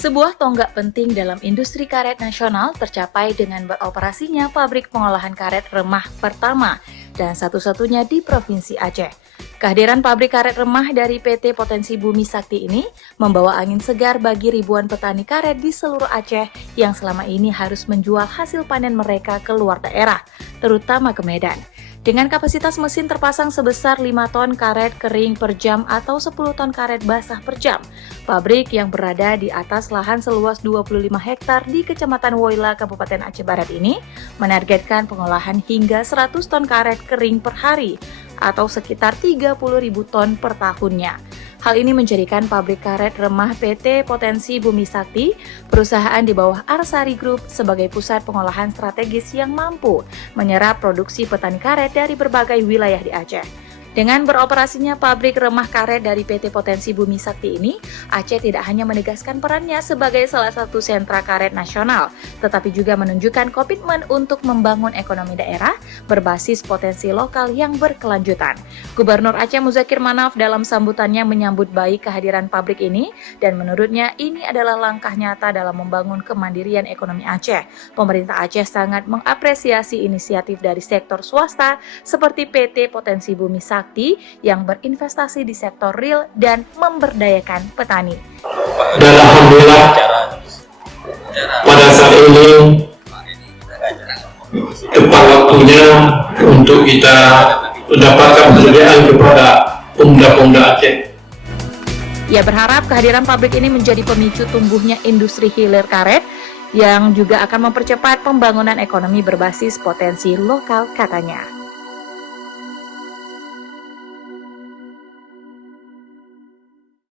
Sebuah tonggak penting dalam industri karet nasional tercapai dengan beroperasinya pabrik pengolahan karet remah pertama dan satu-satunya di Provinsi Aceh. Kehadiran pabrik karet remah dari PT Potensi Bumi Sakti ini membawa angin segar bagi ribuan petani karet di seluruh Aceh yang selama ini harus menjual hasil panen mereka ke luar daerah, terutama ke Medan. Dengan kapasitas mesin terpasang sebesar 5 ton karet kering per jam atau 10 ton karet basah per jam, pabrik yang berada di atas lahan seluas 25 hektar di Kecamatan Woila, Kabupaten Aceh Barat ini menargetkan pengolahan hingga 100 ton karet kering per hari atau sekitar 30.000 ton per tahunnya. Hal ini menjadikan pabrik karet remah PT Potensi Bumi Sakti, perusahaan di bawah Arsari Group, sebagai pusat pengolahan strategis yang mampu menyerap produksi petani karet dari berbagai wilayah di Aceh. Dengan beroperasinya pabrik remah karet dari PT Potensi Bumi Sakti ini, Aceh tidak hanya menegaskan perannya sebagai salah satu sentra karet nasional, tetapi juga menunjukkan komitmen untuk membangun ekonomi daerah berbasis potensi lokal yang berkelanjutan. Gubernur Aceh Muzakir Manaf dalam sambutannya menyambut baik kehadiran pabrik ini dan menurutnya ini adalah langkah nyata dalam membangun kemandirian ekonomi Aceh. Pemerintah Aceh sangat mengapresiasi inisiatif dari sektor swasta seperti PT Potensi Bumi Sakti yang berinvestasi di sektor real dan memberdayakan petani. Dan alhamdulillah pada saat ini tepat waktunya untuk kita mendapatkan pekerjaan kepada pemuda-pemuda Aceh. Ia berharap kehadiran pabrik ini menjadi pemicu tumbuhnya industri hilir karet yang juga akan mempercepat pembangunan ekonomi berbasis potensi lokal, katanya.